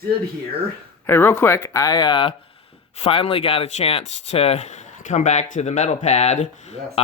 did here. Hey, real quick, I finally got a chance to come back to the Metal Pad. Yes.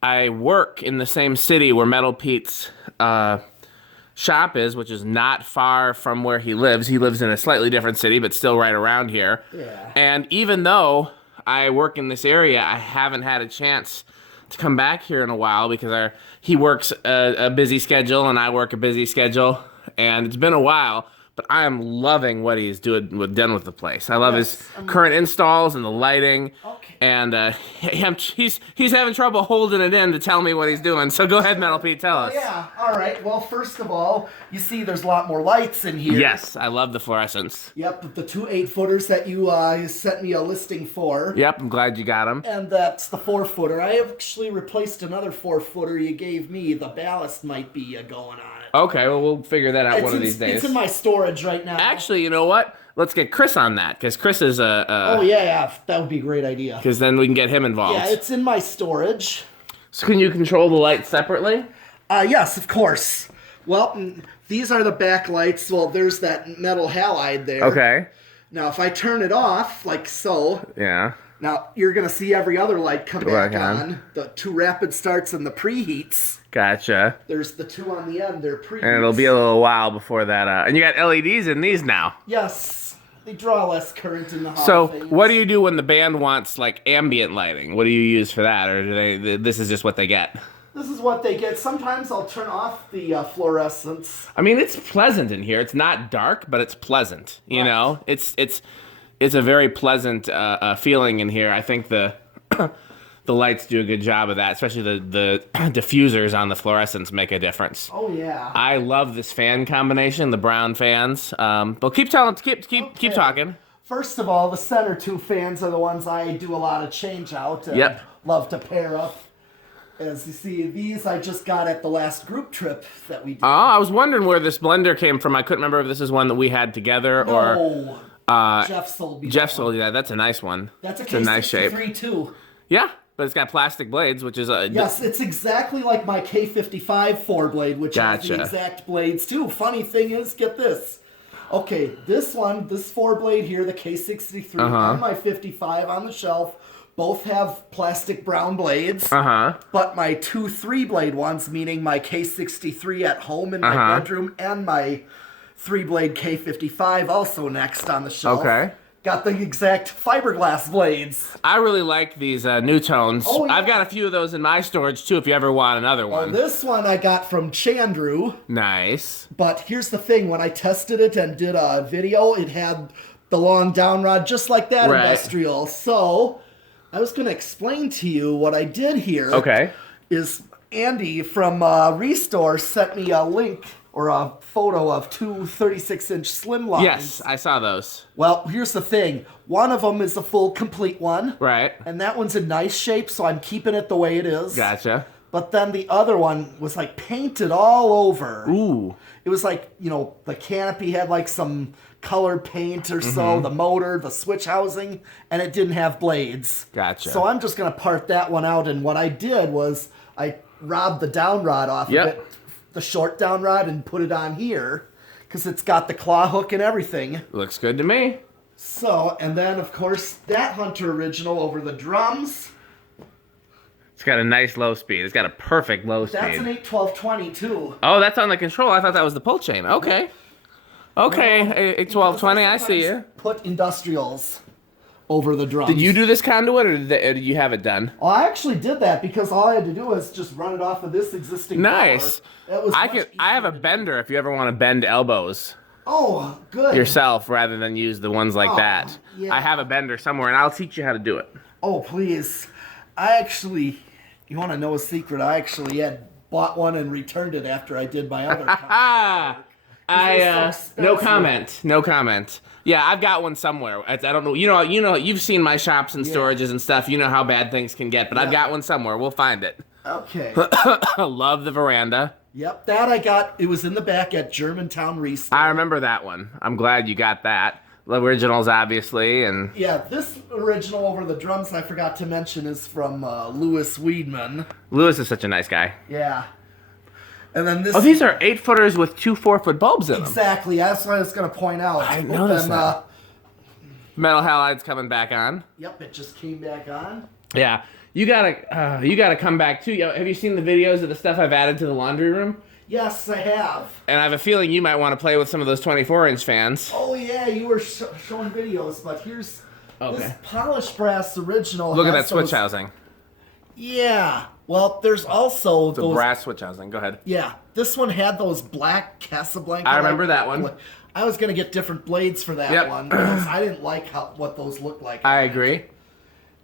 I work in the same city where Metal Pete's shop is, which is not far from where he lives. He lives in a slightly different city, but still right around here. Yeah. And even though I work in this area, I haven't had a chance to come back here in a while because he works a busy schedule and I work a busy schedule, and it's been a while. But I am loving what he's done with the place. I love his current installs and the lighting. Okay. And he's having trouble holding it in to tell me what he's doing. So go ahead, Metal Pete, tell us. Yeah, all right. Well, first of all, you see there's a lot more lights in here. Yes, I love the fluorescence. Yep, the two 8-footers that you sent me a listing for. Yep, I'm glad you got them. And that's the 4-footer. I actually replaced another 4-footer you gave me. The ballast might be going on it. Okay, well, we'll figure that out one of these days. It's in my storage right now. Actually, you know what? Let's get Chris on that, because Chris is oh, yeah, that would be a great idea. Because then we can get him involved. Yeah, it's in my storage. So can you control the lights separately? Yes, of course. Well, these are the backlights. Well, there's that metal halide there. Okay. Now, if I turn it off, like so... Yeah. Now, you're going to see every other light come back on. The 2 rapid starts and the preheats. Gotcha. There's the 2 on the end. They're preheats. And it'll be a little while before that. And you got LEDs in these now. Yes. They draw less current in the hall. So, what do you do when the band wants, like, ambient lighting? What do you use for that? Or this is just what they get? This is what they get. Sometimes I'll turn off the fluorescence. I mean, it's pleasant in here. It's not dark, but it's pleasant. You know? It's a very pleasant feeling in here. I think the lights do a good job of that, especially the diffusers on the fluorescents make a difference. Oh yeah. I love this fan combination, the brown fans. But keep talking. First of all, the center 2 fans are the ones I do a lot of change out and love to pair up. As you see, these I just got at the last group trip that we did. Oh, I was wondering where this blender came from. I couldn't remember if this is one that we had together or... Jeff sold me. Jeff sold you that. That's a nice one. That's a nice shape. K63 too. Yeah, but it's got plastic blades, which is a... Yes, it's exactly like my K55 4-blade, which has the exact blades too. Funny thing is, get this. Okay, this 4-blade here, the K63, and my 55 on the shelf, both have plastic brown blades. But my 2 3-blade ones, meaning my K63 at home in my bedroom and my 3-blade K55 also next on the shelf. Okay. Got the exact fiberglass blades. I really like these Nutones. Oh, yeah. I've got a few of those in my storage too if you ever want another one. This one I got from Chandru. Nice. But here's the thing, when I tested it and did a video, it had the long down rod just like that industrial. So I was going to explain to you what I did here. Okay. Is Andy from Restore sent me a link or a photo of 2 36-inch slim lines. Yes, I saw those. Well, here's the thing. One of them is a full, complete one. Right. And that one's in nice shape, so I'm keeping it the way it is. Gotcha. But then the other one was, like, painted all over. Ooh. It was like, you know, the canopy had, like, some colored paint or so, the motor, the switch housing, and it didn't have blades. Gotcha. So I'm just going to part that one out, and what I did was I robbed the down rod off of it, the short down rod, and put it on here because it's got the claw hook and everything. Looks good to me. So, and then of course that Hunter original over the drums. It's got a nice low speed. It's got a perfect low speed. That's an 81220 too. Oh, that's on the control. I thought that was the pull chain. Okay. Okay, No, 81220, I see you. Put industrials over the drums. Did you do this conduit, or did you have it done? Oh, I actually did that because all I had to do was just run it off of this existing Nice. That was I have a bender if you ever want to bend elbows. Oh, good. Yourself rather than use the ones like that. Yeah. I have a bender somewhere, and I'll teach you how to do it. Oh, please. You want to know a secret? I actually had bought one and returned it after I did my other no comment. No comment. Yeah, I've got one somewhere. I don't know. You know. You've seen my shops and storages and stuff. You know how bad things can get. But I've got one somewhere. We'll find it. Okay. Love the veranda. Yep, that I got. It was in the back at Germantown Restore. I remember that one. I'm glad you got that. The originals, obviously, and yeah, this original over the drums I forgot to mention is from Louis Weedman. Louis is such a nice guy. Yeah. And then this. Oh, these are 8-footers with 2 4-foot bulbs in them. Exactly. That's what I was going to point out. I noticed that. Metal halide's coming back on. Yep, it just came back on. Yeah, you gotta come back too. Have you seen the videos of the stuff I've added to the laundry room? Yes, I have. And I have a feeling you might want to play with some of those 24-inch fans. Oh yeah, you were showing videos, but here's this polished brass original. Look at that switch housing. Yeah. Well, there's also the those brass switch housing. Go ahead. Yeah, this one had those black Casablanca. I remember that one. I was gonna get different blades for that one because I didn't like what those looked like. I agree.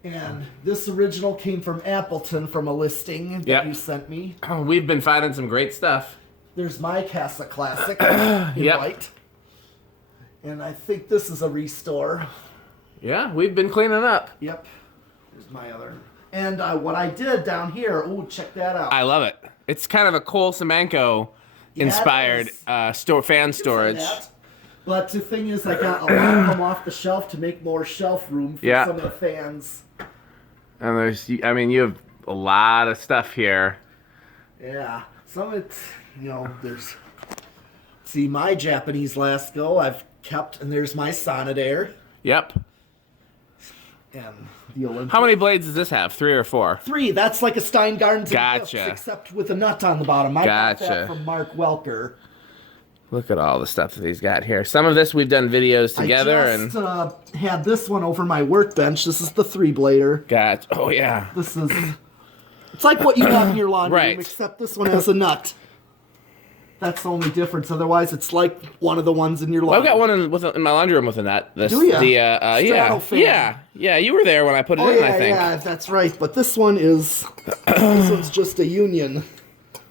And this original came from Appleton from a listing that you sent me. Oh, we've been finding some great stuff. There's my Casa Classic in white. And I think this is a restore. Yeah, we've been cleaning up. Yep. Here's my other. And what I did down here, ooh, check that out. I love it. It's kind of a Cole Semenko inspired fan storage. But the thing is, I got a lot of them off the shelf to make more shelf room for some of the fans. And there's, I mean, you have a lot of stuff here. Yeah. Some of it's, there's, see, my Japanese lasko I've kept, and there's my Sonidaire. Yep. And the Olympic. How many blades does this have? 3 or 4? 3. That's like a Steingarten Gotcha. except with a nut on the bottom. I got that from Mark Welker. Look at all the stuff that he's got here. Some of this we've done videos together. I just had this one over my workbench. This is the 3-blader. Gotcha. Oh, yeah. This is... It's like what you have in your laundry room, except this one has a nut. That's the only difference. Otherwise, it's like one of the ones in your laundry. Well, I've got one in my laundry room with a nut. Do you? Yeah. You were there when I put it in, I think. Yeah, that's right. But this one is... this one's just a union.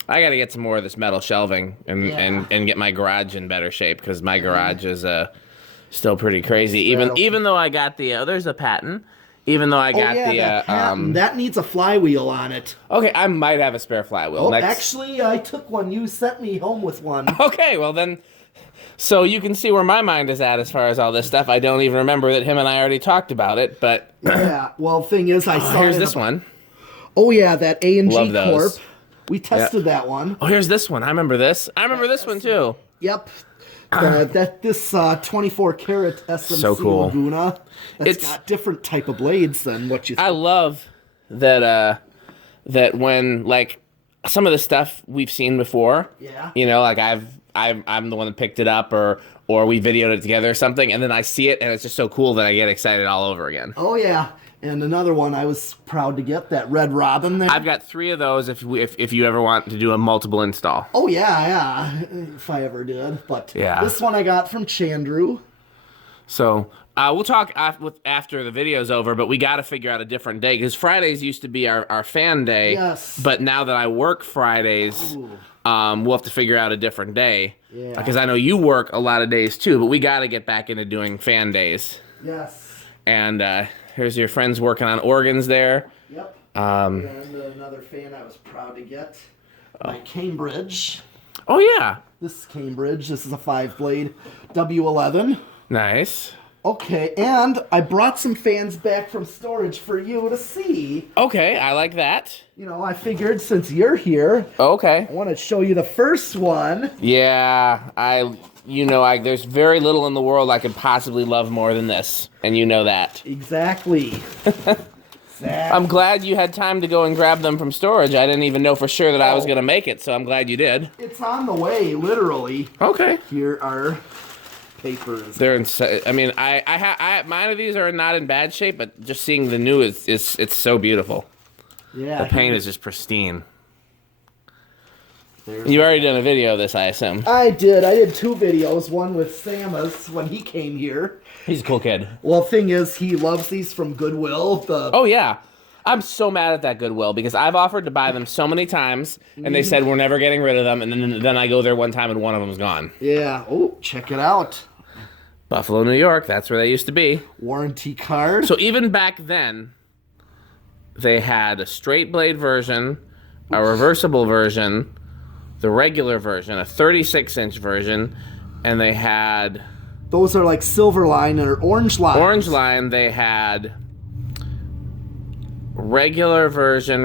I got to get some more of this metal shelving and get my garage in better shape because my garage is still pretty crazy. Even though I got the there's a patent. Even though I got that needs a flywheel on it. Okay, I might have a spare flywheel. Actually, I took one. You sent me home with one. Okay, well then, so you can see where my mind is at as far as all this stuff. I don't even remember that him and I already talked about it, but yeah. Well, thing is, I saw. Here's this one. Oh yeah, that A&G Corp. We tested that one. Oh, here's this one. I remember this. I remember this one too. Yep. This 24 karat SMC Laguna. It's got different type of blades than what you think. I love that that when like some of the stuff we've seen before. Yeah. Like I'm the one that picked it up or we videoed it together or something, and then I see it and it's just so cool that I get excited all over again. Oh yeah. And another one I was proud to get, that Red Robin there. I've got 3 of those if you ever want to do a multiple install. Oh, yeah. If I ever did. But this one I got from Chandru. So we'll talk after the video's over, but we got to figure out a different day. Because Fridays used to be our fan day. Yes. But now that I work Fridays, we'll have to figure out a different day. Yeah. Because I know you work a lot of days too, but we got to get back into doing fan days. Yes. And... here's your friends working on organs there. Yep. And another fan I was proud to get. My Cambridge. Oh, yeah. This is Cambridge. This is a 5-blade W11. Nice. Okay, and I brought some fans back from storage for you to see. Okay, I like that. I figured since you're here, okay, I want to show you the first one. Yeah, there's very little in the world I could possibly love more than this, and you know that. Exactly. I'm glad you had time to go and grab them from storage. I didn't even know for sure that I was going to make it, so I'm glad you did. It's on the way, literally. Okay. Here are papers. They're mine of these are not in bad shape, but just seeing the new it's so beautiful. Yeah. The paint is just pristine. You already done a video of this, I assume. I did. I did 2 videos. One with Samus when he came here. He's a cool kid. Well, the thing is, he loves these from Goodwill. Oh, yeah. I'm so mad at that Goodwill because I've offered to buy them so many times, and they said we're never getting rid of them, and then I go there one time and one of them's gone. Yeah. Oh, check it out. Buffalo, New York. That's where they used to be. Warranty card. So even back then, they had a straight blade version, a reversible version, the regular version, a 36-inch version, and they had... Those are like silver line or orange line. Orange line, they had regular version,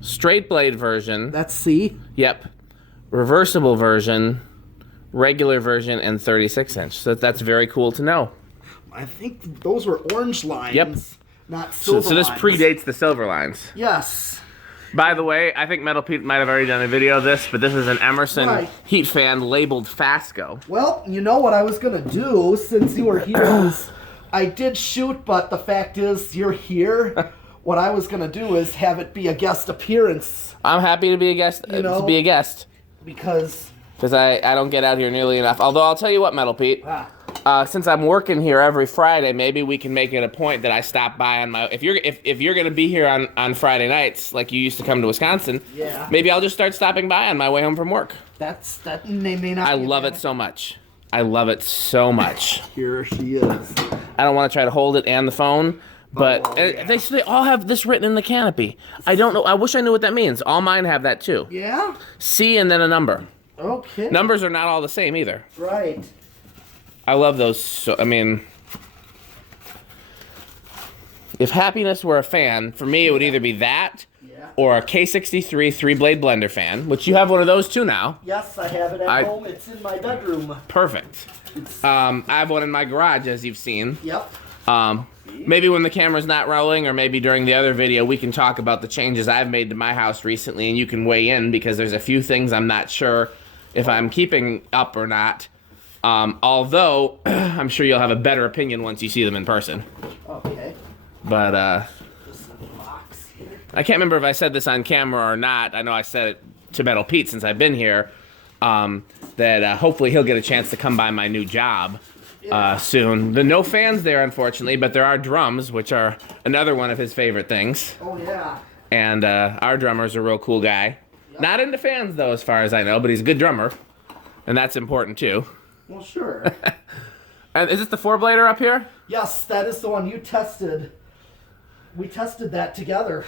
straight blade version. That's C? Yep. reversible version, regular version, and 36-inch. So that's very cool to know. I think those were orange lines, yep. not silver so this lines. predates the silver lines. Yes. By the way, I think Metal Pete might have already done a video of this, but this is an Emerson heat fan labeled Fasco. Well, you know what I was going to do since you were here is I did shoot, but the fact is you're here. What I was going to do is have it be a guest appearance. I'm happy to be a guest. Because I don't get out here nearly enough. Although I'll tell you what, Metal Pete. Since I'm working here every Friday, maybe we can make it a point that I stop by on my. If you're gonna be here on Friday nights, like you used to come to Wisconsin, maybe I'll just start stopping by on my way home from work. That may not. I love it so much. I love it so much. Here she is. I don't want to try to hold it and the phone, but they all have this written in the canopy. I don't know. I wish I knew what that means. All mine have that too. Yeah. C and then a number. Okay. Numbers are not all the same either. Right. I love those. So, I mean, if happiness were a fan, for me it would either be that or a K63 3-blade blender fan, which you have one of those too now. Yes, I have it at home. It's in my bedroom. Perfect. I have one in my garage, as you've seen. Yep. Maybe when the camera's not rolling, or maybe during the other video, we can talk about the changes I've made to my house recently, and you can weigh in, because there's a few things I'm not sure if I'm keeping up or not. Although, I'm sure you'll have a better opinion once you see them in person. Okay. But, I can't remember if I said this on camera or not. I know I said it to Metal Pete since I've been here, that hopefully he'll get a chance to come by my new job soon. No fans there, unfortunately, but there are drums, which are another one of his favorite things. Oh, yeah. And our drummer's a real cool guy. Yep. Not into fans, though, as far as I know, but he's a good drummer. And that's important, too. Well, sure. And is this the 4-blader up here? Yes, that is the one you tested. We tested that together.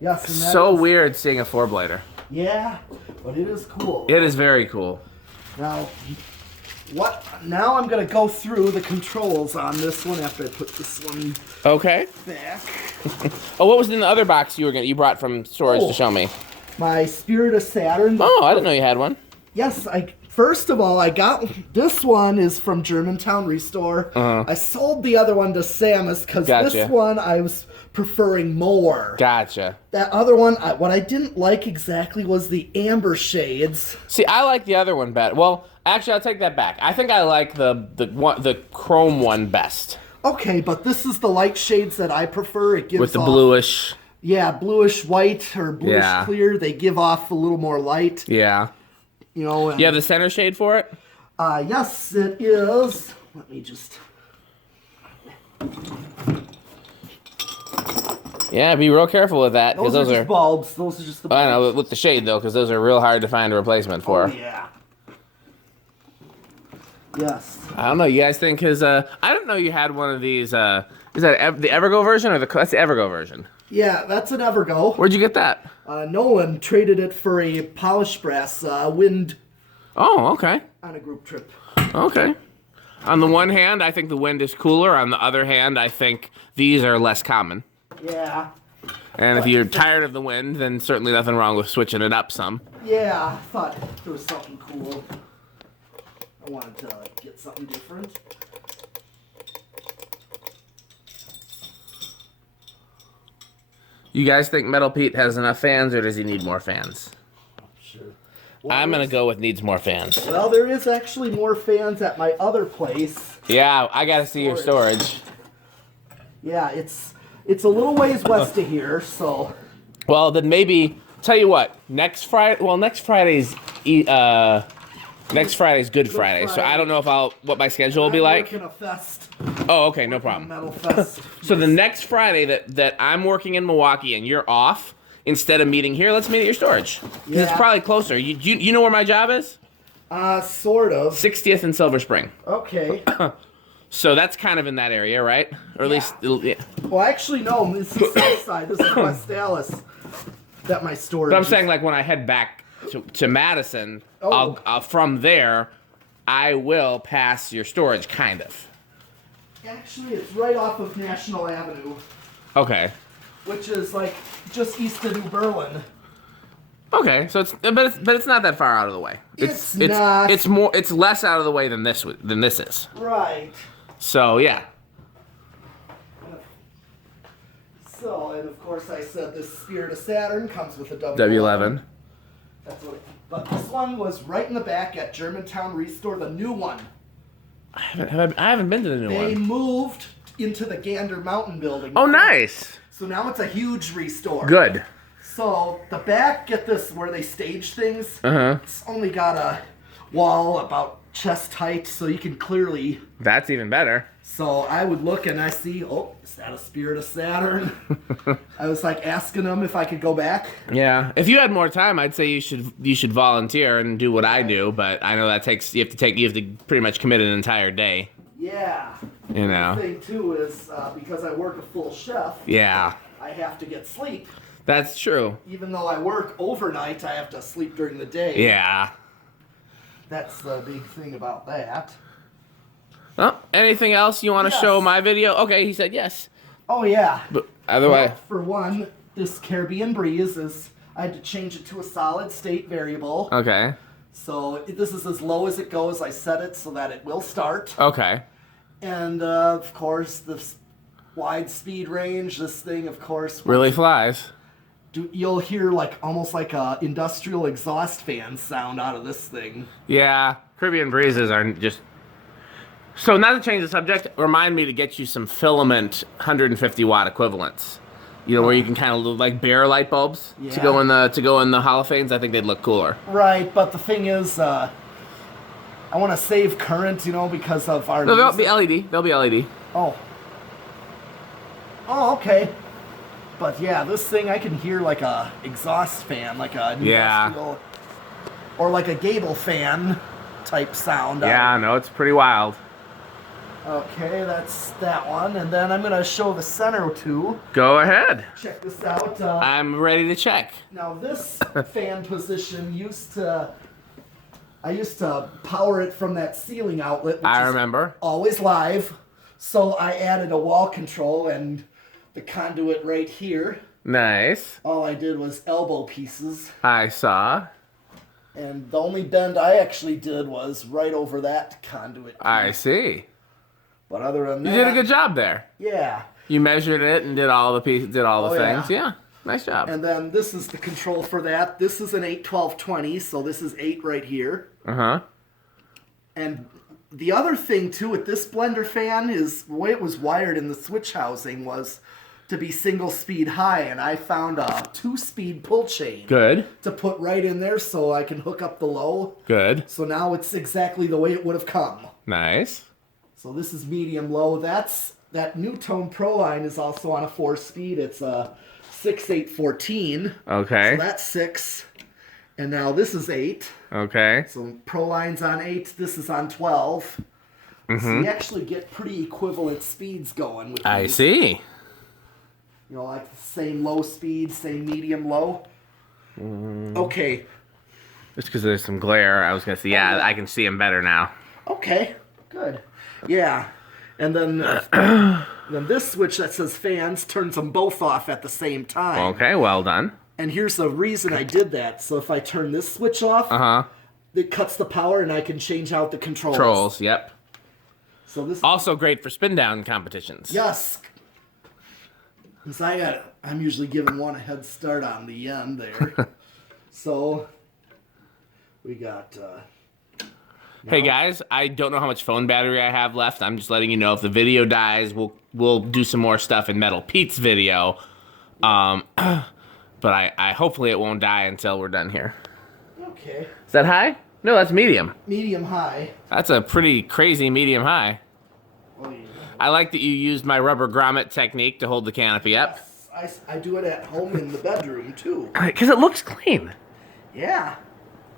Yes. And that so weird seeing a 4-blader. Yeah, but it is cool. It is very cool. Now, now I'm going to go through the controls on this one after I put this one back. Oh, what was in the other box you brought from storage to show me? My Spirit of Saturn. Oh, I didn't know you had one. Yes, first of all, I got this one is from Germantown Restore. I sold the other one to Samus because this one I was preferring more. Gotcha. That other one, what I didn't like exactly was the amber shades. See, I like the other one better. Well, actually, I'll take that back. I think I like the chrome one best. Okay, but this is the light shades that I prefer. It gives with the bluish. Yeah, bluish white or bluish clear. They give off a little more light. Yeah. You know. You have the center shade for it? Yes, it is. Let me just. Yeah, be real careful with that. Those are just bulbs. Those are just the bulbs. I know, with the shade, though, because those are real hard to find a replacement for. Oh, yeah. Yes. I don't know. You guys think his... I didn't know you had one of these... is that the Evergo version or that's the Evergo version? Yeah, that's an Evergo. Where'd you get that? Nolan traded it for a polished brass wind. Oh, okay. On a group trip. Okay. On the one hand, I think the wind is cooler. On the other hand, I think these are less common. Yeah. And if you're tired of the wind, then certainly nothing wrong with switching it up some. Yeah, I thought there was something cool. I wanted to get something different. You guys think Metal Pete has enough fans, or does he need more fans? Sure. Well, I'm going to go with needs more fans. Well, there is actually more fans at my other place. Yeah, I got to see your storage. Yeah, it's a little ways west of here, so. Well, then maybe, tell you what, next Friday, well, next Friday's Good Friday, so I don't know what my schedule will be like. I'm working a fest. Oh, okay, no problem. Metal fest. So the next Friday that I'm working in Milwaukee and you're off, instead of meeting here, let's meet at your storage. Yeah. It's probably closer. You know where my job is? Sort of. 60th and Silver Spring. Okay. So that's kind of in that area, right? Or at least, yeah. Well, actually, no. This is South Side. This is West Dallas. That my storage. But I'm saying, like, when I head back to Madison, I'll from there, I will pass your storage, kind of. Actually, it's right off of National Avenue. Okay. Which is, like, just east of New Berlin. Okay, so it's not that far out of the way. It's not. It's less out of the way than this is. Right. So yeah. So, and of course I said this Spirit of Saturn comes with a W11. That's what but this one was right in the back at Germantown Restore, the new one. I haven't been to the new one. They moved into the Gander Mountain building. Oh, nice. So now it's a huge restore. Good. So the back, get this, where they stage things, Uh-huh. it's only got a wall about chest height, so you can clearly... That's even better. So I would look and I see, oh, is that a Spirit of Saturn? I was like asking them if I could go back. Yeah, if you had more time, I'd say you should volunteer and do what I do. But I know that you have to pretty much commit an entire day. Yeah. You know. The thing too is because I work a full shift. Yeah. I have to get sleep. That's true. Even though I work overnight, I have to sleep during the day. Yeah. That's the big thing about that. Well, anything else you want to show my video? Okay, he said yes. Oh, yeah. But otherwise... Well, for one, this Caribbean Breeze I had to change it to a solid state variable. Okay. So this is as low as it goes. I set it so that it will start. Okay. And, of course, this wide speed range, this thing, of course... Really flies. You'll hear almost like a industrial exhaust fan sound out of this thing. Yeah, Caribbean Breezes are just... So not to change the subject, remind me to get you some filament 150 watt equivalents. You know, where you can kind of look like bare light bulbs to go in the holofanes. I think they'd look cooler. Right, but the thing is, I want to save current, because of our... No, they'll be LED. They'll be LED. Oh. Oh, okay. But yeah, this thing I can hear like a exhaust fan, like a industrial, or like a gable fan type sound. Yeah, no, it's pretty wild. Okay, that's that one, and then I'm gonna show the center two. Go ahead. Check this out. I'm ready to check. Now this fan position I used to power it from that ceiling outlet. Which I remember. Always live. So I added a wall control and the conduit right here. Nice. All I did was elbow pieces. I saw. And the only bend I actually did was right over that conduit piece. I see. But other than that... You did a good job there. Yeah. You measured it and did all the things. Yeah. Yeah, nice job. And then this is the control for that. This is an 8-12-20, so this is 8 right here. Uh-huh. And the other thing, too, with this blender fan is the way it was wired in the switch housing was to be single speed high, and I found a 2-speed pull chain. Good. To put right in there so I can hook up the low. Good. So now it's exactly the way it would have come. Nice. So this is medium low. That Nutone Pro line is also on a 4-speed. It's a 6-8-14. Okay. So that's 6. And now this is 8. Okay. So Pro line's on 8. This is on 12. Mm-hmm. So you actually get pretty equivalent speeds going with these. I see. Like the same low speed, same medium low. Okay. Just because there's some glare, I was going to say, yeah, I can see them better now. Okay, good. Yeah. And then then this switch that says fans turns them both off at the same time. Okay, well done. And here's the reason I did that. So if I turn this switch off, it cuts the power and I can change out the controls. Controls, yep. So this also great for spindown competitions. Yes. Because I'm usually giving one a head start on the end there. So we got... Hey guys, I don't know how much phone battery I have left. I'm just letting you know if the video dies, we'll do some more stuff in Metal Pete's video. But I hopefully it won't die until we're done here. Okay. Is that high? No, that's medium. Medium high. That's a pretty crazy medium high. Oh, yeah. I like that you used my rubber grommet technique to hold the canopy up. Yes, I do it at home in the bedroom too. Because it looks clean. Yeah.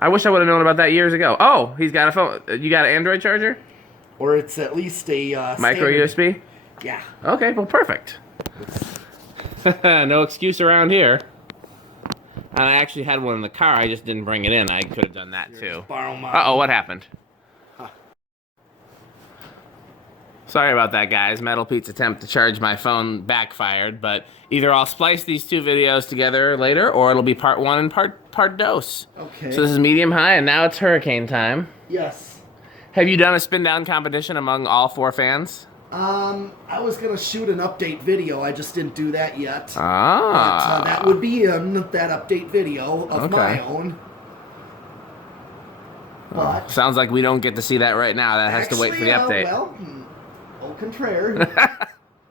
I wish I would have known about that years ago. Oh, he's got a phone. You got an Android charger? Or it's at least a... micro USB? Yeah. Okay, well, perfect. No excuse around here. And I actually had one in the car. I just didn't bring it in. I could have done that too. Borrow mine. Uh-oh, what happened? Huh. Sorry about that, guys. Metal Pete's attempt to charge my phone backfired, but either I'll splice these two videos together later, or it'll be part one and part dos. Okay. So this is medium high, and now it's hurricane time. Yes. Have you done a spin down competition among all 4 fans? I was gonna shoot an update video. I just didn't do that yet. Ah. But, that would be in that update video of my own. But sounds like we don't get to see that right now. That has to wait for the update. Well, au contraire.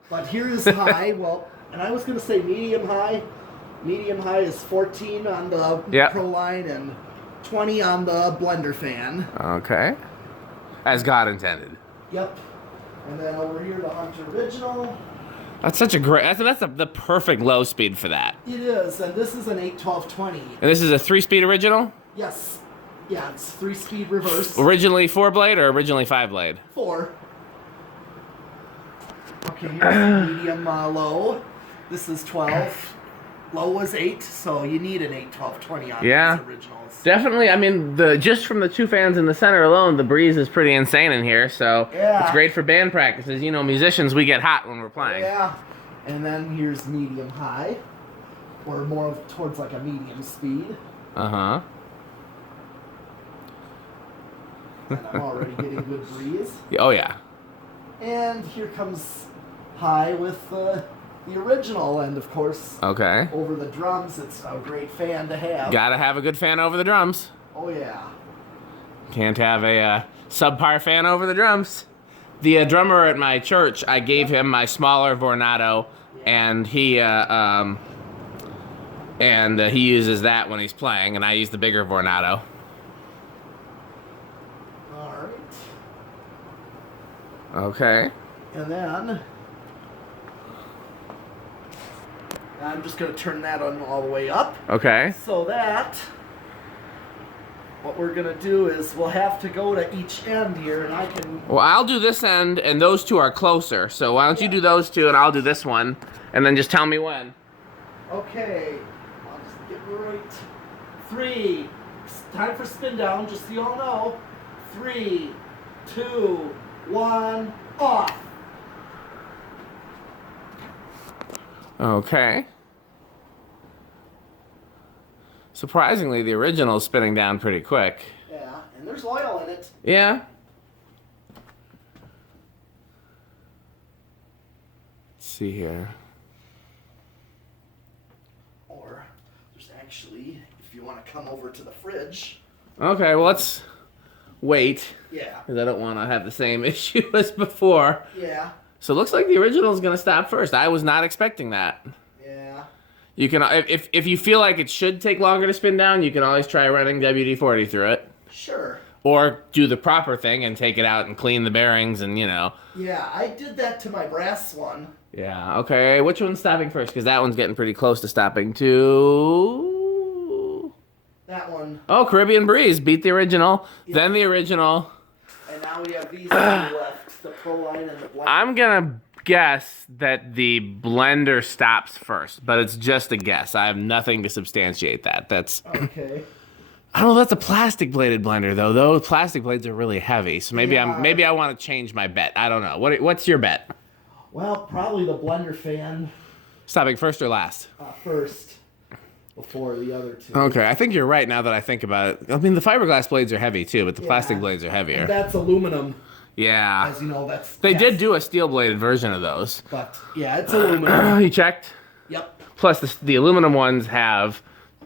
But here is high. Well, and I was gonna say medium high. Medium high is 14 on the Pro line and 20 on the blenderfan. Okay. As God intended. Yep. And then over here, the Hunter Original. That's such a great. That's the perfect low speed for that. It is, and this is an 8-12-20. And this is a 3-speed original? Yes. Yeah, it's 3-speed reverse. Originally 4-blade or originally 5-blade? 4. Okay, here's medium low. This is 12. Low was 8, so you need an 8-12-20 on these originals. Definitely. I mean, just from the 2 fans in the center alone, the breeze is pretty insane in here. So it's great for band practices. You know, musicians, we get hot when we're playing. Yeah. And then here's medium high, or more towards like a medium speed. Uh-huh. And I'm already getting good breeze. Oh, yeah. And here comes high with the original, and of course, over the drums, it's a great fan to have. Gotta have a good fan over the drums. Oh, yeah. Can't have a subpar fan over the drums. The drummer at my church, I gave him my smaller Vornado, and he uses that when he's playing, and I use the bigger Vornado. All right. Okay. And then I'm just going to turn that on all the way up. Okay. So that what we're going to do is we'll have to go to each end here, and I can... Well, I'll do this end, and those 2 are closer. So why don't you do those 2, and I'll do this one, and then just tell me when. Okay. I'll just get right. 3. It's time for spin down, just so you all know. 3, 2, 1, off. Okay. Surprisingly, the original is spinning down pretty quick. Yeah, and there's oil in it. Yeah. Let's see here. Or there's actually, if you want to come over to the fridge. Okay, well, let's wait. Yeah. Because I don't want to have the same issue as before. Yeah. So it looks like the original is going to stop first. I was not expecting that. Yeah. You can, if you feel like it should take longer to spin down, you can always try running WD-40 through it. Sure. Or do the proper thing and take it out and clean the bearings and, you know. Yeah, I did that to my brass one. Yeah, okay. Which one's stopping first? Because that one's getting pretty close to stopping too. That one. Oh, Caribbean Breeze. Beat the original. Yeah. Then the original. And now we have these two left. The Pro line and the Blender. I'm going to guess that the blender stops first, but it's just a guess. I have nothing to substantiate that. That's okay. I don't know. That's a plastic bladed blender, though. Those plastic blades are really heavy, so maybe I want to change my bet. I don't know. What's your bet? Well, probably the blenderfan. Stopping first or last? First, before the other 2. Okay, I think you're right now that I think about it. I mean, the fiberglass blades are heavy too, but the plastic blades are heavier. And that's aluminum. Yeah. As you know, They did do a steel bladed version of those. But yeah, it's aluminum. You checked? Yep. Plus, the aluminum ones have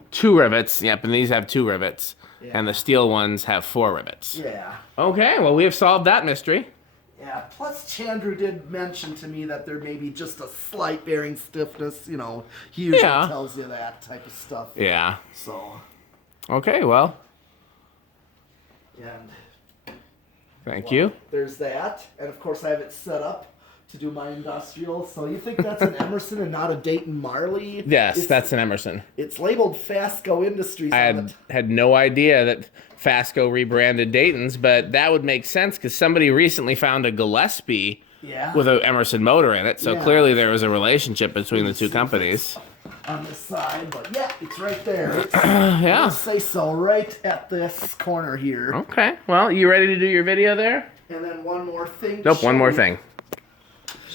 2 rivets. Yep, and these have 2 rivets. Yeah. And the steel ones have 4 rivets. Yeah. Okay, well, we have solved that mystery. Yeah, plus Chandru did mention to me that there may be just a slight bearing stiffness. You know, he usually tells you that type of stuff. Yeah. So. Okay, well. And. Thank you. There's that. And of course I have it set up to do my industrial. So you think that's an Emerson and not a Dayton Marley? Yes, that's an Emerson. It's labeled Fasco Industries. I had no idea that Fasco rebranded Dayton's, but that would make sense because somebody recently found a Gillespie with an Emerson motor in it. So clearly there was a relationship between the 2 companies. On this side, but yeah, it's right there. It's, yeah. Let's say so, right at this corner here. Okay, well, you ready to do your video there? And then one more thing. Nope, one more thing.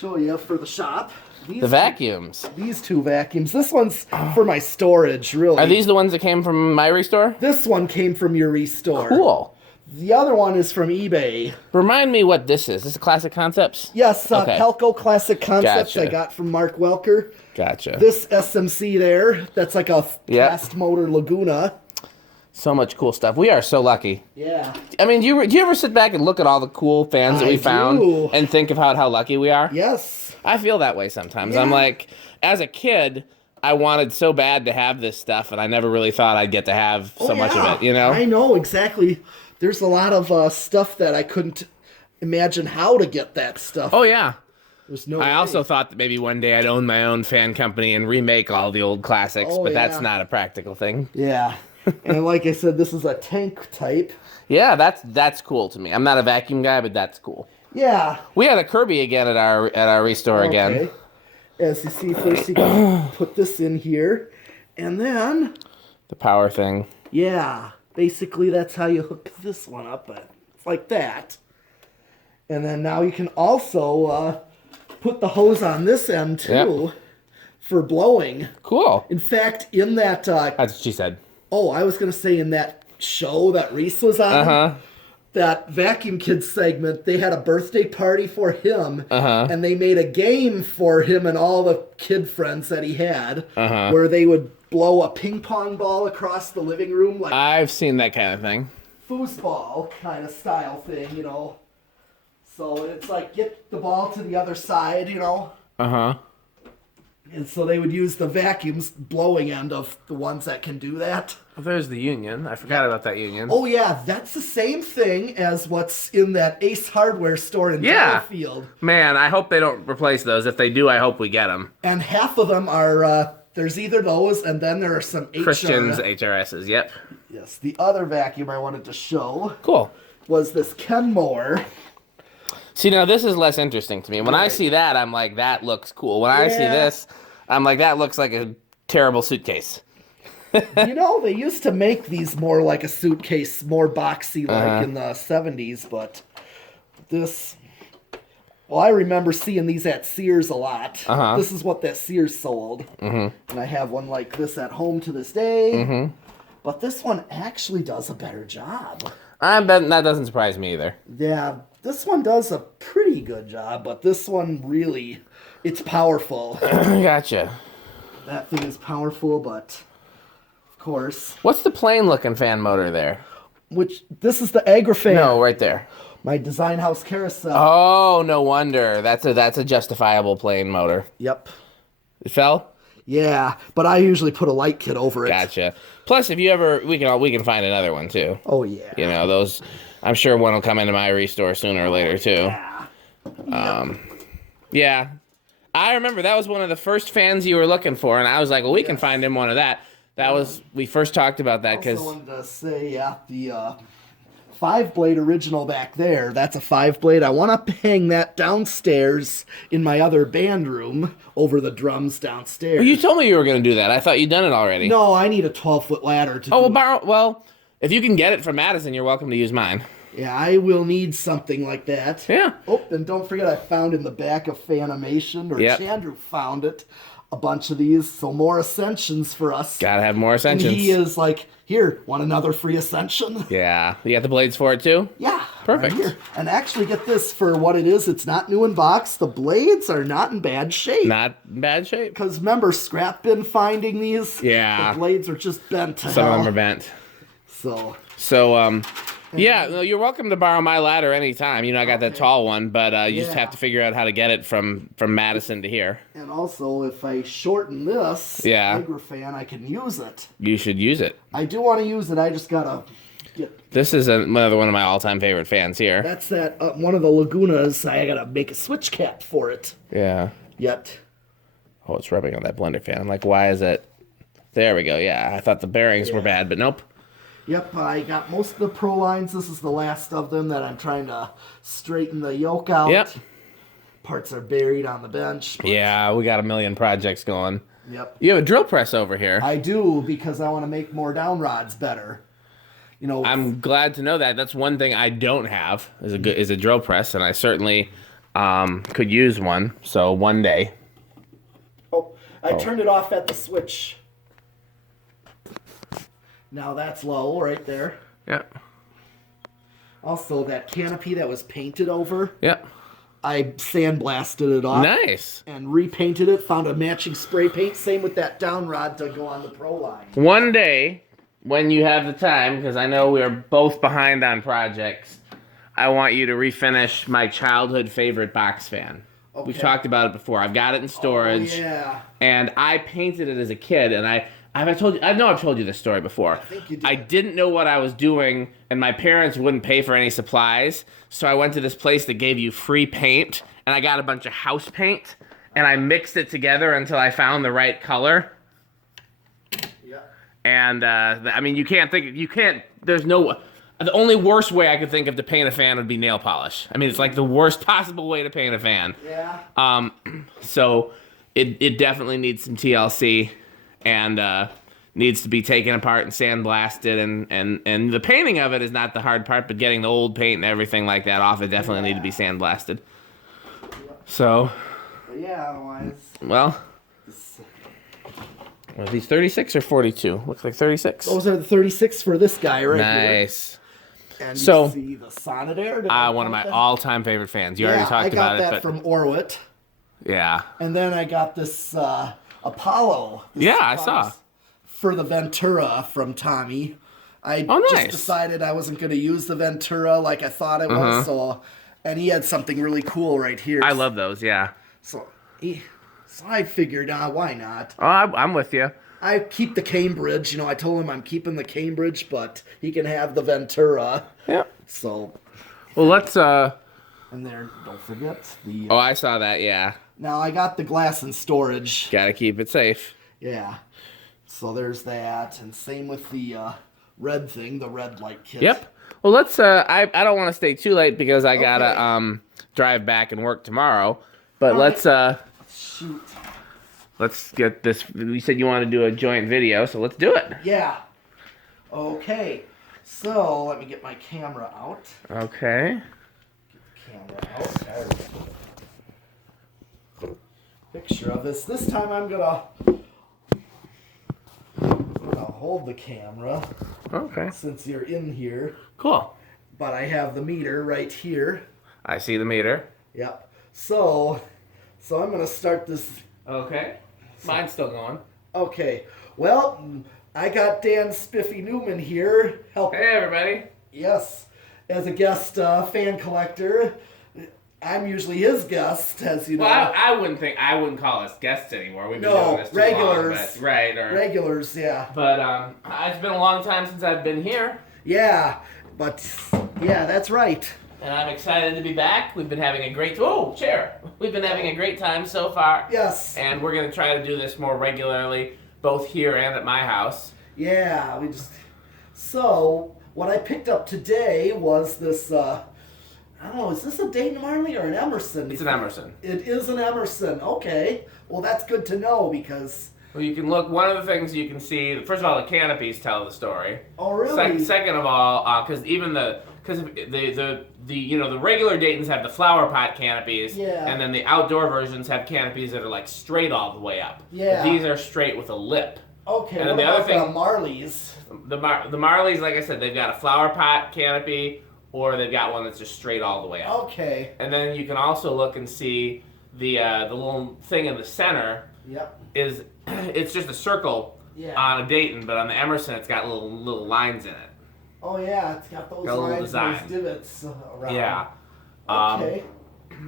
show you for the shop. The vacuums. These two vacuums. This one's for my storage, really. Are these the ones that came from my restore? This one came from your restore. Cool. The other one is from eBay. Remind me what this is. This is Classic Concepts? Yes, Pelco Classic Concepts. Gotcha. I got from Mark Welker. Gotcha. This SMC there, that's like a fast motor Laguna. So much cool stuff. We are so lucky. Yeah. I mean, do you ever sit back and look at all the cool fans that we found and think of how lucky we are? Yes. I feel that way sometimes. Yeah. I'm like, as a kid, I wanted so bad to have this stuff, and I never really thought I'd get to have so much of it, you know? I know, exactly. There's a lot of stuff that I couldn't imagine how to get that stuff. Oh, yeah. There's no I also thought that maybe one day I'd own my own fan company and remake all the old classics, but that's not a practical thing. Yeah. And like I said, this is a tank type. Yeah, that's cool to me. I'm not a vacuum guy, but that's cool. Yeah. We had a Kirby again at our restore again. As you see, first you gotta put this in here, and then the power thing. Yeah, basically that's how you hook this one up. It's like that, and then now you can also put the hose on this end too for blowing. Cool. In fact, in that that's what she said. Oh, I was gonna say in that show that Reese was on. That Vacuum Kids segment, they had a birthday party for him, and they made a game for him and all the kid friends that he had, where they would blow a ping pong ball across the living room, like I've seen that kind of thing. Foosball kind of style thing, you know. So it's like get the ball to the other side, you know. And so they would use the vacuums blowing end of the ones that can do that. Well, there's the Union. I forgot about that Union. Oh, yeah. That's the same thing as what's in that Ace Hardware store in Delafield. Man, I hope they don't replace those. If they do, I hope we get them. And half of them are, there's either those, and then there are some Christians HRSs, yep. Yes. The other vacuum I wanted to show was this Kenmore. See, now this is less interesting to me. When I see that, I'm like, that looks cool. When I see this, I'm like, that looks like a terrible suitcase. You know, they used to make these more like a suitcase, more boxy like in the 70s, but this... Well, I remember seeing these at Sears a lot. This is what that Sears sold. And I have one like this at home to this day. But this one actually does a better job. I bet that doesn't surprise me either. Yeah, this one does a pretty good job, but this one really, it's powerful. Gotcha. That thing is powerful, but of course. What's the plain looking fan motor there? This is the Emerson. No, right there. My Design House carousel. Oh, no wonder. That's a justifiable plain motor. Yep. It fell? Yeah, but I usually put a light kit over it. Gotcha. Plus, if you ever, we can find another one too. Oh yeah. You know those. I'm sure one will come into my restore sooner or later too. Yeah. I remember that was one of the first fans you were looking for, and I was like, well, we can find him one of that. That was we first talked about that because. I also wanted to say, the 5-blade original back there. That's a 5-blade. I want to hang that downstairs in my other band room over the drums downstairs. Well, you told me you were going to do that. I thought you'd done it already. No, I need a 12-foot ladder to do it. Well, if you can get it from Madison, you're welcome to use mine. Yeah, I will need something like that. Yeah. Oh, and don't forget I found in the back of Fanimation, or Chandru found it, a bunch of these. So more Ascensions for us. Gotta have more Ascensions. And he is like, here, want another free Ascension? Yeah. You got the blades for it too? Yeah. Perfect. Right here. And actually get this for what it is. It's not new in box. The blades are not in bad shape. Not in bad shape? Because remember, scrap bin finding these? Yeah. The blades are just bent to Some hell. of them are bent. So, yeah, no, you're welcome to borrow my ladder anytime. You know, I got that tall one, but you just have to figure out how to get it from Madison to here. And also, if I shorten this fan, I can use it. You should use it. I do want to use it. I just gotta get. This is another one of my all-time favorite fans here. That's that one of the Lagunas. I gotta make a switch cap for it. Yeah. Yet. Oh, it's rubbing on that blender fan. I'm like, why is it? There we go. Yeah, I thought the bearings were bad, but nope. Yep, I got most of the Pro lines. This is the last of them that I'm trying to straighten the yoke out. Yep. Parts are buried on the bench. Yeah, we got a million projects going. Yep. You have a drill press over here. I do, because I want to make more down rods better. You know, I'm glad to know that. That's one thing I don't have is a drill press, and I certainly could use one. So one day. Oh, I turned it off at the switch. Now that's low right there. Yep. Also, that canopy that was painted over. Yep. I sandblasted it off. Nice. And repainted it. Found a matching spray paint. Same with that down rod to go on the Pro line. One day, when you have the time, because I know we are both behind on projects, I want you to refinish my childhood favorite box fan. Okay. We've talked about it before. I've got it in storage. Oh, yeah. And I painted it as a kid, and I've told you this story before. I think you did. I didn't know what I was doing, and my parents wouldn't pay for any supplies, so I went to this place that gave you free paint, and I got a bunch of house paint, and I mixed it together until I found the right color. Yeah. And I mean, the only worst way I could think of to paint a fan would be nail polish. I mean, it's like the worst possible way to paint a fan. Yeah. So it definitely needs some TLC. And needs to be taken apart and sandblasted, and the painting of it is not the hard part, but getting the old paint and everything like that off, it definitely need to be sandblasted. So, but yeah, otherwise. Well, are these 36 or 42? Looks like 36. Those are the 36 for this guy right here. Nice. And so, you see the Sonidaire. One of my all-time favorite fans. You already talked about it. I got that from Orwit. Yeah. And then I got this Apollo. Yeah, I saw. For the Ventura from Tommy. I just decided I wasn't going to use the Ventura like I thought it was. And he had something really cool right here. I love those, yeah. So I figured, why not? Oh, I'm with you. I keep the Cambridge. I told him I'm keeping the Cambridge, but he can have the Ventura. Yeah. So. Well, let's. And there, don't forget the. Oh, I saw that. Yeah. Now I got the glass in storage. Gotta keep it safe. Yeah. So there's that, and same with the red thing, the red light kit. Yep. Well, let's. I don't want to stay too late because I gotta drive back and work tomorrow. But let's. Shoot. Let's get this. You said you want to do a joint video, so let's do it. Yeah. Okay. So let me get my camera out. Okay. Get the camera out. Picture of this. This time I'm gonna hold the camera. Okay. Since you're in here. Cool. But I have the meter right here. I see the meter. Yep. So I'm gonna start this. Okay. Mine's still going. Okay. Well, I got Dan Spiffy Newman here. Hey, everybody. Yes. As a guest fan collector. I'm usually his guest, as you know. Well, I wouldn't call us guests anymore. We've been doing this too regulars. Long, but, right. Or, regulars, yeah. But it's been a long time since I've been here. Yeah, but yeah, that's right. And I'm excited to be back. We've been having a great We've been having a great time so far. Yes. And we're gonna try to do this more regularly, both here and at my house. Yeah, So what I picked up today was this. I don't know, is this a Dayton Marley or an Emerson? It's an Emerson. It is an Emerson. Okay. Well, that's good to know because. Well, you can look. One of the things you can see. First of all, the canopies tell the story. Oh, really? Second of all, because the regular Daytons have the flower pot canopies. Yeah. And then the outdoor versions have canopies that are like straight all the way up. Yeah. These are straight with a lip. Okay. And then the other thing, the Marleys. The Marleys, like I said, they've got a flower pot canopy. Or they've got one that's just straight all the way up. Okay. And then you can also look and see the little thing in the center. Yep. It's just a circle on a Dayton, but on the Emerson it's got little lines in it. Oh yeah, it's got those lines, those divots around. Yeah. Okay.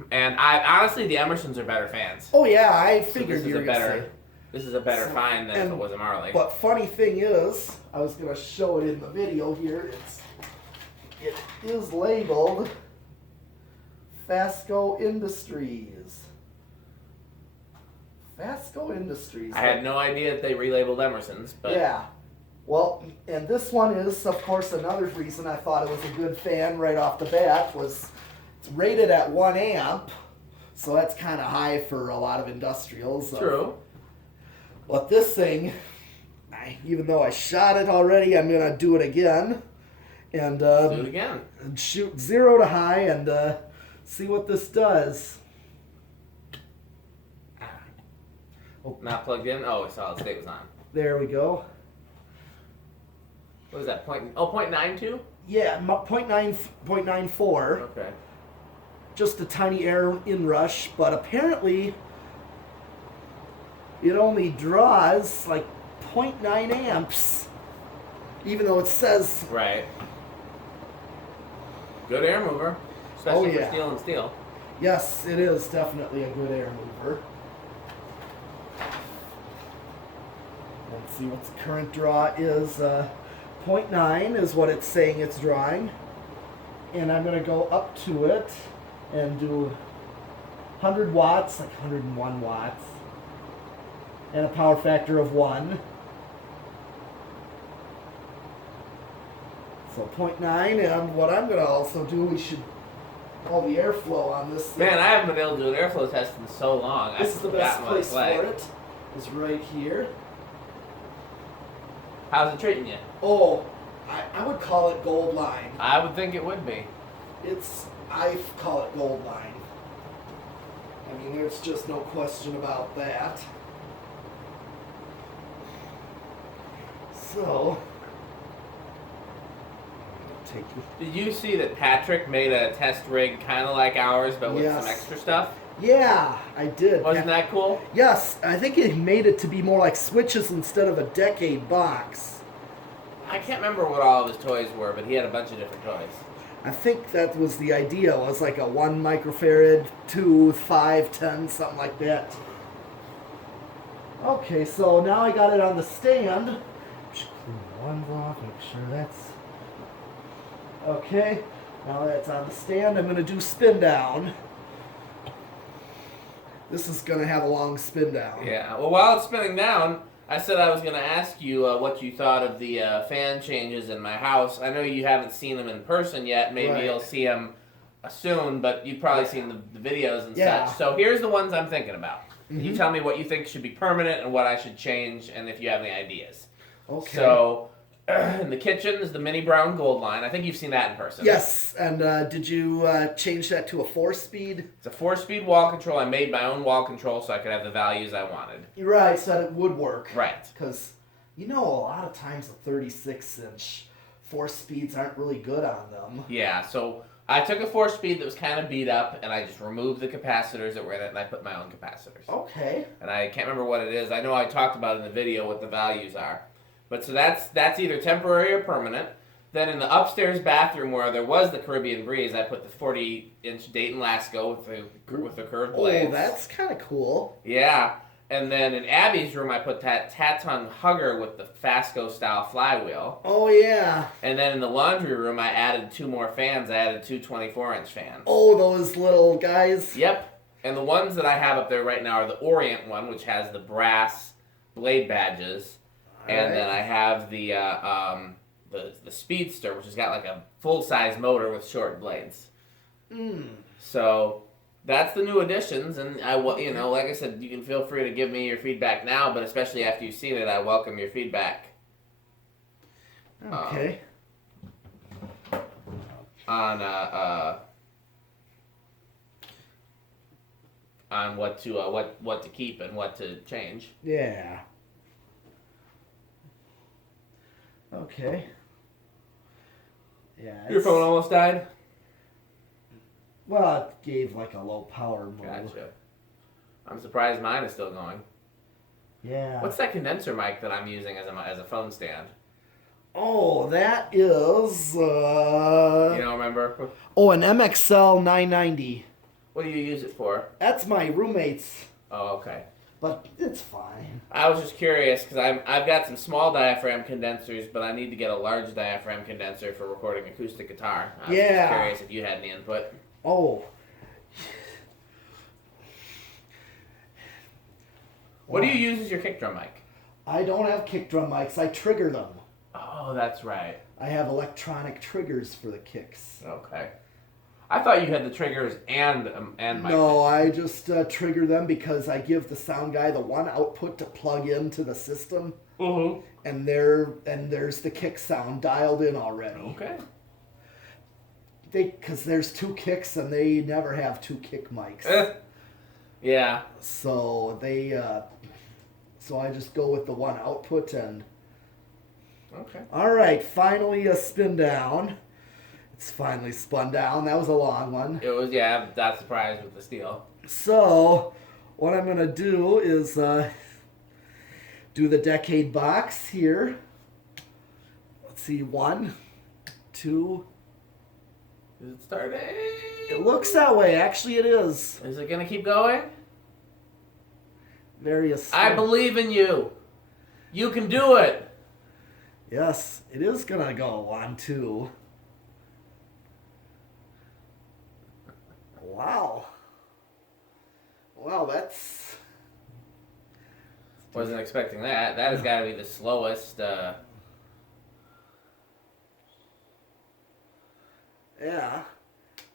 And honestly, the Emersons are better fans. Oh yeah, I figured you were gonna say. This is a better find than if it was a Marley. But funny thing is, I was gonna show it in the video here. It is labeled Fasco Industries. Fasco Industries. I had no idea that they relabeled Emersons, but yeah. Well, and this one is, of course, another reason I thought it was a good fan right off the bat was it's rated at 1 amp, so that's kind of high for a lot of industrials. True. But this thing, even though I shot it already, I'm gonna do it again. And do it again. And shoot 0 to high and see what this does. Oh. Not plugged in? Oh, solid state was on. There we go. What is that? 0.92? Yeah, 0.94. Okay. Just a tiny air inrush, but apparently it only draws like 0.9 amps, even though it says... Right. Good air mover, especially for steel and steel. Yes, it is definitely a good air mover. Let's see what the current draw is. 0.9 is what it's saying it's drawing. And I'm going to go up to it and do 100 watts, like 101 watts. And a power factor of 1. So 0.9, and what I'm going to also do, we should, all the airflow on this thing. Man, I haven't been able to do an airflow test in so long. This is the best place for it, is right here. How's it treating you? Oh, I would call it gold line. I would think it would be. I call it gold line. I mean, there's just no question about that. So, did you see that Patrick made a test rig kind of like ours, but with some extra stuff? Yeah, I did. Wasn't that cool? Yes, I think he made it to be more like switches instead of a decade box. I can't remember what all of his toys were, but he had a bunch of different toys. I think that was the idea. It was like a 1 microfarad, 2, 5, 10, something like that. Okay, so now I got it on the stand. Should clean the ones off, make sure that's... Okay, now that's on the stand, I'm going to do spin down. This is going to have a long spin down. Yeah, well, while it's spinning down, I said I was going to ask you what you thought of the fan changes in my house. I know you haven't seen them in person yet. Maybe you'll see them soon, but you've probably seen the videos and such. So here's the ones I'm thinking about. Mm-hmm. You tell me what you think should be permanent and what I should change, and if you have any ideas. Okay. So... in the kitchen is the mini brown gold line. I think you've seen that in person. Yes, and did you change that to a 4-speed? It's a 4-speed wall control. I made my own wall control so I could have the values I wanted. You're right, so that it would work. Right. Because, you know, a lot of times the 36-inch 4-speeds aren't really good on them. Yeah, so I took a 4-speed that was kind of beat up, and I just removed the capacitors that were in it, and I put my own capacitors. Okay. And I can't remember what it is. I know I talked about in the video what the values are. But so that's either temporary or permanent. Then in the upstairs bathroom where there was the Caribbean breeze, I put the 40-inch Dayton Lasko with the curved blades. Oh, that's kind of cool. Yeah. And then in Abby's room, I put that Tatung Hugger with the Fasco style flywheel. Oh, yeah. And then in the laundry room, I added 2 more fans. I added 2 24-inch fans. Oh, those little guys? Yep. And the ones that I have up there right now are the Orient one, which has the brass blade badges. And then I have the Speedster, which has got like a full-size motor with short blades. So that's the new additions, and like I said, you can feel free to give me your feedback now, but especially after you've seen it, I welcome your feedback. Okay. On what to keep and what to change. Yeah. Okay. Yeah. Your phone almost died? Well, it gave like a low power mode. Gotcha. I'm surprised mine is still going. Yeah. What's that condenser mic that I'm using as a phone stand? Oh, that is... You don't remember? Oh, an MXL 990. What do you use it for? That's my roommate's. Oh, okay. But it's fine. I was just curious because I've got some small diaphragm condensers, but I need to get a large diaphragm condenser for recording acoustic guitar. I was just curious if you had any input. Oh. What do you use as your kick drum mic? I don't have kick drum mics. I trigger them. Oh, that's right. I have electronic triggers for the kicks. Okay. I thought you had the triggers and mic. No, I just trigger them because I give the sound guy the one output to plug into the system. Mm-hmm. And there's the kick sound dialed in already. Okay. Because there's 2 kicks and they never have 2 kick mics. Yeah. So they So I just go with the one output and... Okay. All right, finally a spin down. It's finally spun down. That was a long one. It was, yeah, I'm not surprised with the steel. So what I'm going to do is do the decade box here. Let's see, 1, 2. Is it starting? It looks that way. Actually, it is. Is it going to keep going? I believe in you. You can do it. Yes, it is going to go 1, 2. Wow. Wow, that's... Wasn't expecting that. That has got to be the slowest. Yeah.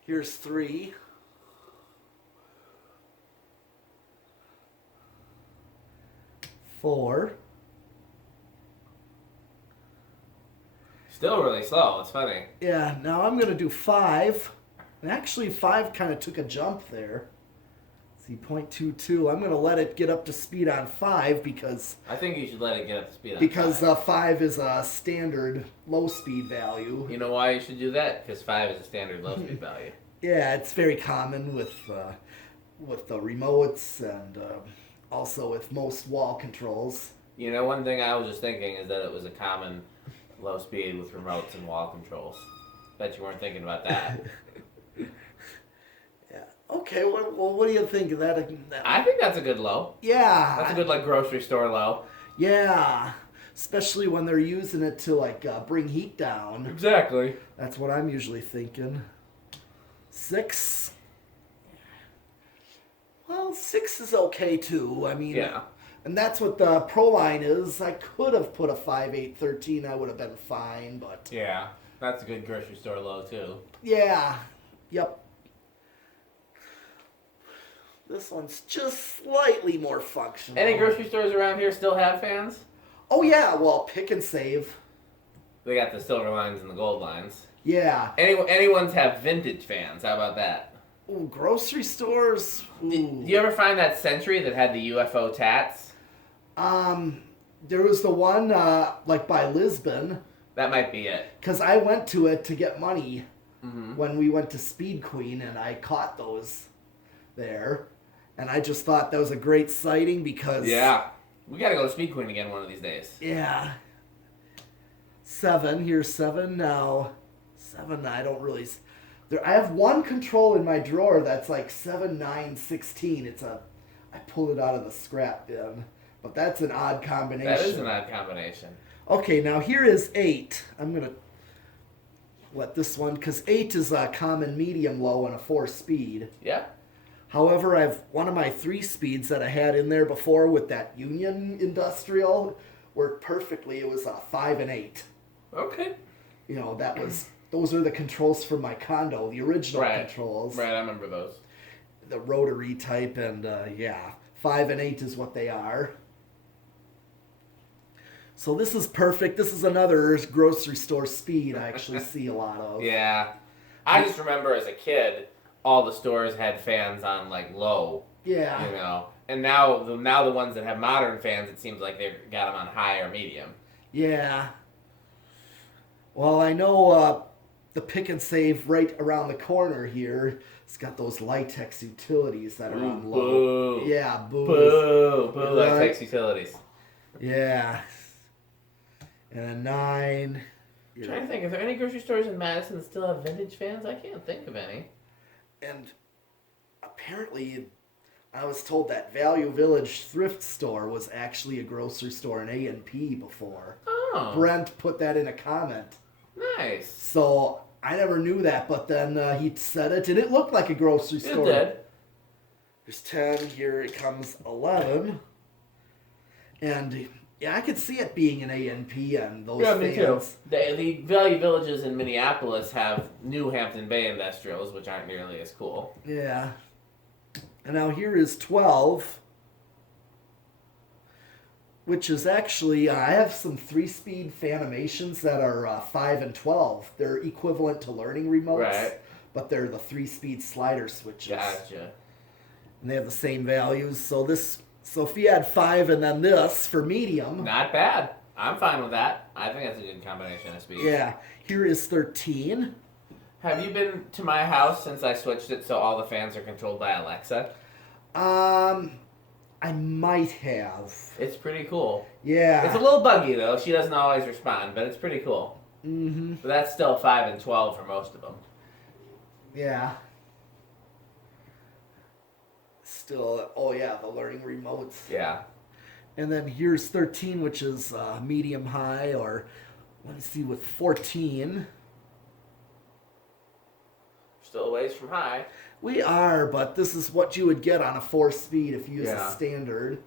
Here's 3. 4. Still really slow. It's funny. Yeah, now I'm going to do 5. And actually, 5 kind of took a jump there. See, 0.22. I'm going to let it get up to speed on 5 because... I think you should let it get up to speed on 5. Because 5 is a standard low-speed value. You know why you should do that? Because 5 is a standard low-speed value. Yeah, it's very common with the remotes and also with most wall controls. You know, one thing I was just thinking is that it was a common low speed with remotes and wall controls. Bet you weren't thinking about that. Yeah. Okay, well, what do you think of that? I think that's a good low. Yeah. That's a good, like, grocery store low. Yeah. Especially when they're using it to, like, bring heat down. Exactly. That's what I'm usually thinking. 6. Well, 6 is okay, too. I mean... Yeah. And that's what the Pro line is. I could have put a 5, 8, 13. I would have been fine, but... Yeah. That's a good grocery store low, too. Yeah. Yep. This one's just slightly more functional. Any grocery stores around here still have fans? Oh, yeah. Well, Pick and Save. They got the silver lines and the gold lines. Yeah. Anyone's have vintage fans. How about that? Ooh, grocery stores. Ooh. Did you ever find that Century that had the UFO tats? There was the one, like by Lisbon. That might be it. Because I went to it to get money Mm-hmm. when we went to Speed Queen, and I caught those there. And I just thought that was a great sighting because... Yeah. We gotta go to Speed Queen again one of these days. Yeah. 7. Here's 7 now. 7, I don't really... I have one control in my drawer that's like 7, 9, 16. I pulled it out of the scrap bin. But that's an odd combination. That is an odd combination. Okay, now here is 8. I'm going to let this one... Because 8 is a common medium low and a 4-speed. Yeah. However, I have one of my 3 speeds that I had in there before with that Union Industrial worked perfectly. It was a 5 and 8. Okay. You know, those are the controls for my condo, the original controls. Right, I remember those. The rotary type, and yeah, 5 and 8 is what they are. So this is perfect. This is another grocery store speed I actually see a lot of. Yeah. I just remember as a kid, all the stores had fans on, like, low. Yeah. You know? And now the ones that have modern fans, it seems like they've got them on high or medium. Yeah. Well, I know the Pick and Save right around the corner here, it's got those Litex utilities that are on low. Boo. Yeah, boo. Boo. Boo, Litex utilities. Yeah. And a 9. I'm trying to think, are there any grocery stores in Madison that still have vintage fans? I can't think of any. And apparently, I was told that Value Village thrift store was actually a grocery store in A&P before. Oh. Brent put that in a comment. Nice. So I never knew that, but then he said it, and it looked like a grocery store. It did. There's 10. Here it comes 11. And yeah, I could see it being an A&P and those fans. Me too. The Value Villages in Minneapolis have New Hampton Bay Industrials, which aren't nearly as cool. Yeah. And now here is 12, which is actually, I have some 3-speed Fanimations that are 5 and 12. They're equivalent to learning remotes, right, but they're the 3-speed slider switches. Gotcha. And they have the same values. So this So if you had 5 and then this for medium. Not bad. I'm fine with that. I think that's a good combination of speeds. Yeah. Here is 13. Have you been to my house since I switched it so all the fans are controlled by Alexa? I might have. It's pretty cool. Yeah. It's a little buggy though. She doesn't always respond, but it's pretty cool. Mm-hmm. But that's still 5 and 12 for most of them. Yeah. Still, oh yeah, the learning remotes. Yeah. And then here's 13, which is medium high, or let me see, with 14. Still a ways from high. We are, but this is what you would get on a 4-speed if you use a standard.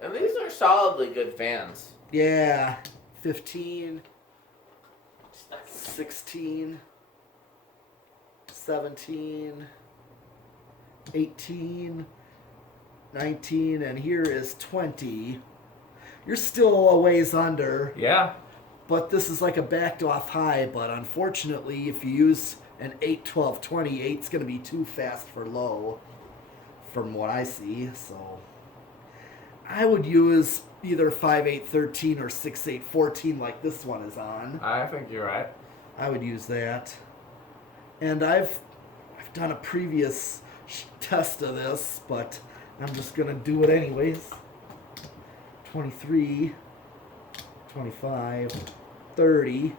And these are solidly good fans. Yeah. 15, 16, 17, 18, 19, and here is 20. You're still a ways under. Yeah. But this is like a backed off high, but unfortunately if you use an 8, 12, 20, 8's going to be too fast for low from what I see, so I would use either 5, 8, 13 or 6, 8, 14 like this one is on. I think you're right. I would use that. And I've done a previous test of this, but I'm just going to do it anyways. 23, 25, 30.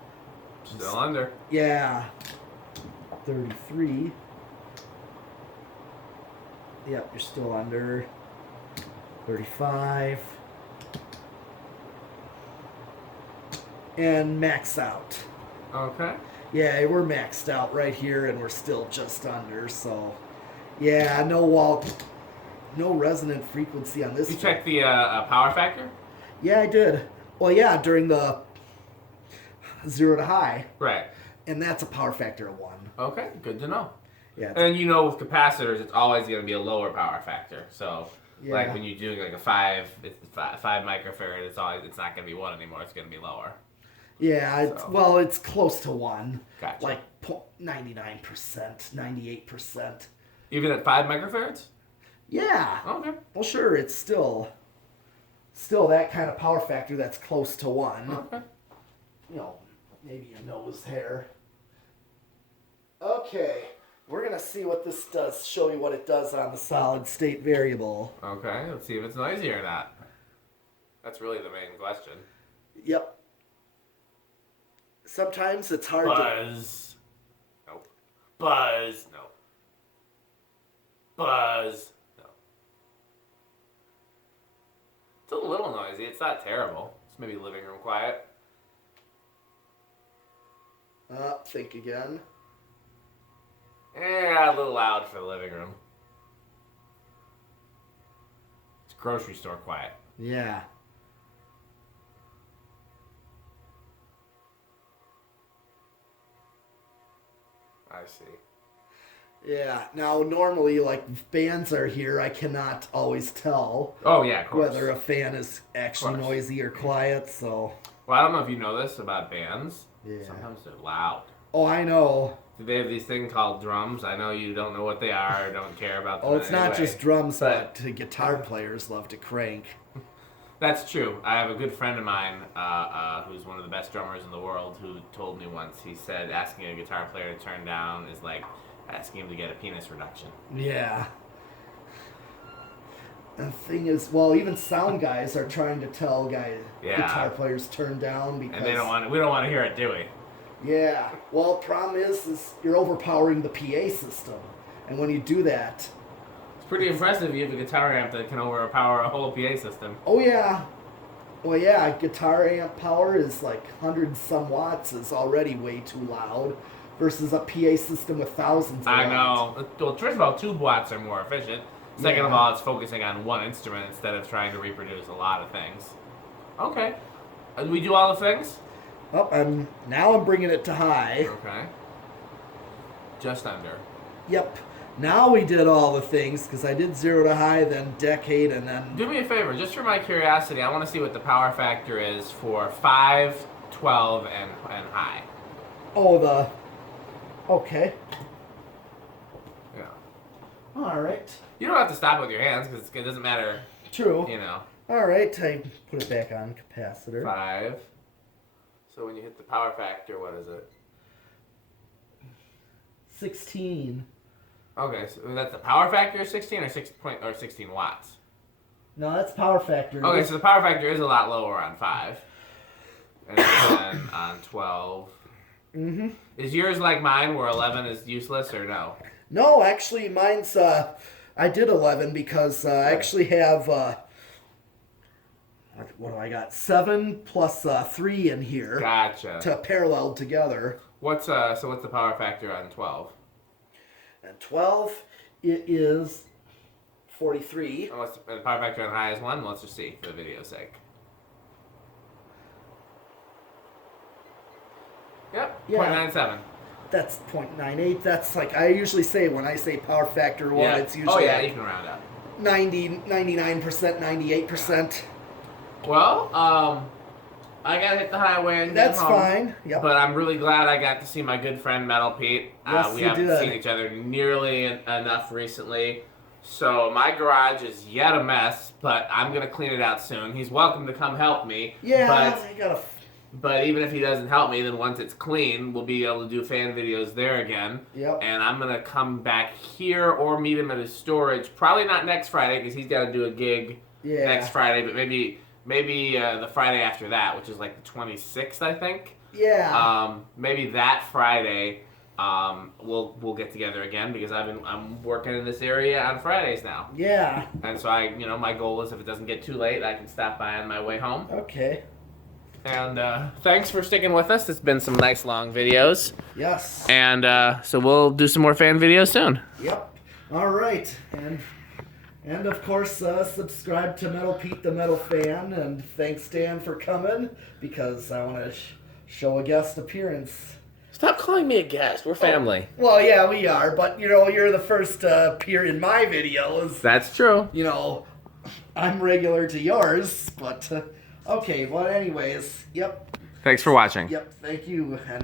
Still under. Yeah. 33. Yep, you're still under. 35. And max out. Okay. Yeah, we're maxed out right here, and we're still just under, so... Yeah, no resonant frequency on this. You checked the power factor? Yeah, I did. Well, yeah, during the 0 to high. Right. And that's a power factor of 1. Okay, good to know. Yeah. And you know with capacitors, it's always going to be a lower power factor. So, Yeah. like when you're doing like a 5 microfarad, it's not going to be 1 anymore. It's going to be lower. Yeah, well, it's close to 1. Gotcha. Like 99%, 98%. Even at 5 microfarads? Yeah. Okay. Well, sure, it's still that kind of power factor that's close to 1. Okay. You know, maybe a nose hair. Okay, we're going to see what this does, show you what it does on the solid state variable. Okay, let's see if it's noisy or not. That's really the main question. Yep. Sometimes it's hard Buzz. Nope. Buzz. No. Buzz. No. It's a little noisy. It's not terrible. It's maybe living room quiet. Think again. Yeah, a little loud for the living room. It's grocery store quiet. Yeah. I see. Yeah. Now, normally, like, if bands are here, I cannot always tell Oh, yeah, of course. whether a fan is actually noisy or quiet, so... Well, I don't know if you know this about bands. Yeah. Sometimes they're loud. Oh, I know. They have these things called drums. I know you don't know what they are or don't care about them. Oh, it's not just drums, but but guitar players love to crank. That's true. I have a good friend of mine who's one of the best drummers in the world who told me once, he said asking a guitar player to turn down is like asking him to get a penis reduction. Yeah. And the thing is, well, even sound guys are trying to tell guitar players turn down because... And we don't want to hear it, do we? Yeah. Well, problem is you're overpowering the PA system. And when you do that... It's pretty impressive you have a guitar amp that can overpower a whole PA system. Oh, yeah. Well, yeah, guitar amp power is like 100 and some watts is already way too loud versus a PA system with thousands of I watts. know. Well, first of all, 2 watts are more efficient. Second of all, it's focusing on one instrument instead of trying to reproduce a lot of things. Okay. Do we do all the things? Oh, now I'm bringing it to high. Okay. Just under. Yep. Now we did all the things, because I did 0 to high, then decade, and then... Do me a favor, just for my curiosity, I want to see what the power factor is for 5, 12, and high. Oh, okay. Yeah. All right. You don't have to stop with your hands, because it doesn't matter True. You know. All right, I put it back on capacitor. 5. So when you hit the power factor, what is it? 16. Okay, so that's the power factor of 16 or 16 watts? No, that's power factor. Okay, so the power factor is a lot lower on 5. And then on 12. Mm-hmm. Is yours like mine where 11 is useless or no? No, actually, mine's, I did 11 because I actually have, what do I got? 7 plus 3 in here. Gotcha. To parallel together. What's the power factor on 12? And 12, it is 43. And what's the power factor on high is 1? Let's just see for the video's sake. Yep, Yeah. 0.97. That's 0.98. That's like I usually say when I say power factor 1, it's usually you like can round up. 99%, 98%. Well, I gotta hit the highway and get That's home. fine. Yep. But I'm really glad I got to see my good friend Metal Pete. Yes, we you haven't did. seen each other nearly enough recently. So my garage is yet a mess, but I'm gonna clean it out soon. He's welcome to come help me. Yeah, I gotta. But even if he doesn't help me, then once it's clean, we'll be able to do fan videos there again. Yep. And I'm gonna come back here or meet him at his storage. Probably not next Friday because he's got to do a gig next Friday. But maybe the Friday after that, which is like the 26th, I think. Yeah. Maybe that Friday, we'll get together again because I'm working in this area on Fridays now. Yeah. And so my goal is if it doesn't get too late, I can stop by on my way home. Okay. And thanks for sticking with us. It's been some nice long videos. Yes. And so we'll do some more fan videos soon. Yep. All right. And of course, subscribe to Metal Pete the Metal Fan. And thanks, Dan, for coming because I want to show a guest appearance. Stop calling me a guest. We're family. Oh, well, yeah, we are. But, you're the first to appear in my videos. That's true. I'm regular to yours, but... Okay, well, anyways, yep. Thanks for watching. Yep, thank you. And